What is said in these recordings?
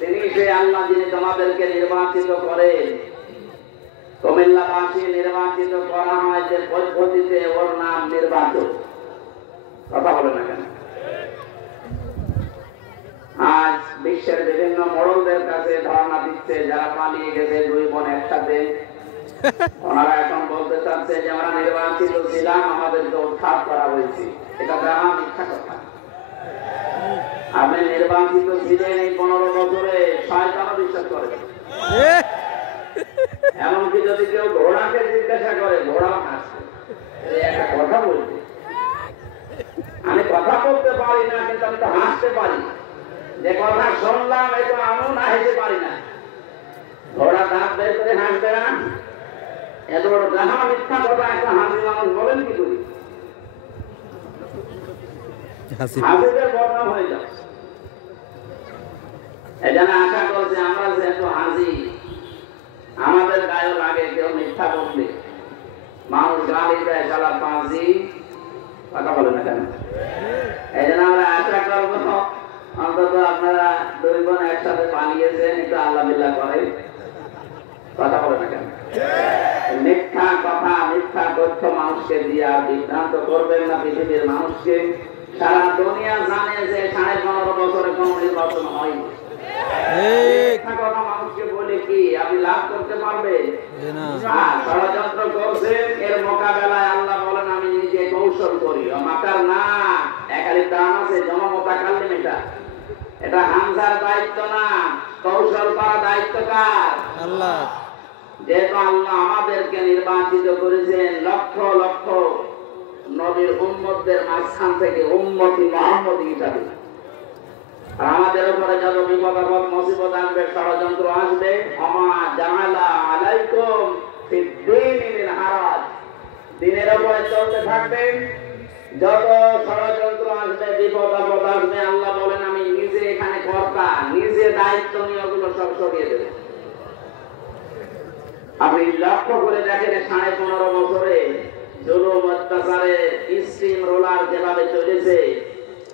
তিনি সে আল্লাহ যিনি তোমাদেরকে নির্বাচিত করেন। কুমিল্লাবাসী নির্বাচিত করা হয় যে পদ্ধতিতে, ওর নাম নির্বাচন। কথা বলে না কেন? আজ বিশ্বের বিভিন্ন মোড়লদের কাছে ধারণা দিচ্ছে যারা পালিয়ে গেছে দুই বোন একসাথে, ওনারা এখন বলতে চাচ্ছে যে আমরা নির্বাচিত ছিলাম, আমাদেরকে উৎখাত করা হয়েছে। এটা ব্যাহা মিথ্যা কথা। আপনি নির্বাচিত ছিলেন এই 15 বছরে, শয়তানও বিশ্বাস করে। এমনকি যদি কেউ ঘোড়াকে জিজ্ঞাসা করে, ঘোড়াও হাসছে। একটা কথা বলছে, আমি কথা বলতে পারি না কিন্তু আমি তো হাসতে পারি। যে কথা শুনলাম এটা আমিও না হেসে পারি না। ঘোড়া দাঁত বের করে হাসবে না? এত বড় যাহা মিথ্যা কথা একটা হাসি মানুষ বলেন কি করি? হাসিদের বদনাম হয়ে যায়। এখানে আশা করছে আমরা যেহেতু হাসি, আমাদের গায়ে লাগে কেউ মিথ্যা বললে, মানুষ গালি দেয় সালা পাঁচি। কথা বলে না কেন? এই জন্য আমরা আশা করবো অন্তত আপনারা দুই বোন একসাথে পালিয়েছেন, একটু আল্লাহ বিল্লাহ করে। কথা বলে না কেন? মিথ্যা কথা, মিথ্যা তথ্য মানুষকে দিয়ে বিভ্রান্ত করবেন না পৃথিবীর মানুষকে। সারা দুনিয়া জানে যে 15.5 বছরে কোন নির্বাচন হয়নি। মিথ্যা কথা মানুষকে বলে কি আপনি লাভ করতে পারবেন? ষড়যন্ত্র করছেন, এর মোকাবেলায় আল্লাহ বলেন আমি নিজে কৌশল করি। মাকার না, একালি দাম আছে জনমতা কাল্লিম। এটা হামজার দায়িত্ব না, কৌশল করা দায়িত্ব কার? আল্লাহ। যেহেতু আল্লাহ আমাদেরকে নির্বাচিত করেছেন লক্ষ লক্ষ নবীর উম্মতদের মাঝখান থেকে উম্মতি মুহাম্মদী হিসাবে, আর আমাদের উপরে যত বিপদ আপদ মুসিবত আসবে, ষড়যন্ত্র আসবে, আমা জাআলা আলাইকুম ফিদ্দীনি মিন হারাজ, দিনের উপরে চলতে থাকবেন। যত ষড়যন্ত্র আসবে, বিপদ আপদ আসবে, আল্লাহ বলেন আমি নিজে এখানে কর্তা, নিজে দায়িত্ব নিয়ে ওগুলো সব সরিয়ে দেব। আপনি লক্ষ্য করে দেখেন 15.5 বছরে জুলুম অত্যাচারে স্টিম রোলার যেভাবে চলেছে,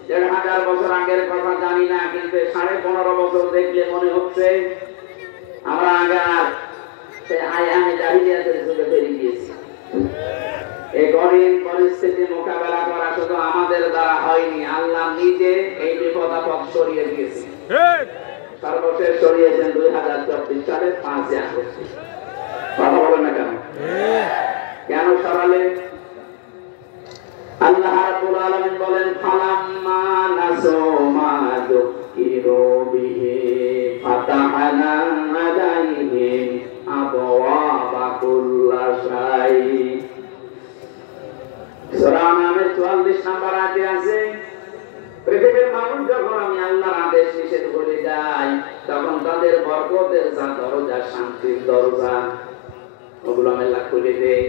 1500 বছর আগের কথা জানি না, কিন্তু 15.5 বছর দেখলে মনে হচ্ছে আমরা আগে আর সে আয়ামে জাহিলিয়াতের যুগে বেরিয়ে গিয়েছি। এই কঠিন পরিস্থিতি মোকাবেলা করা শুধু আমাদের দ্বারা হয়নি, আল্লাহ নিজে এই বিপদ আপদ সরিয়ে দিয়েছে। সর্বশেষ সরিয়েছেন 2024 সালের 5 আগস্ট। কথা বলেন না কেন? কেন সরালেন? আল্লাহ রাব্বুল আলামিন বলেন ফালাম্মা নাসু মা যুকিরু বিহি ফাতাহনা আলাইহিম আবওয়াবা কুল্লি শাই। সূরা নামের 44 নম্বর আয়াতে আছে, পৃথিবীর মানুষ যখন আমি আল্লাহর আদেশ নিষেধ করে যাই, তখন তাদের বরকতের যা দরজা, শান্তির দরজা, ওগুলো আমি আল্লাহ খুলে দেই।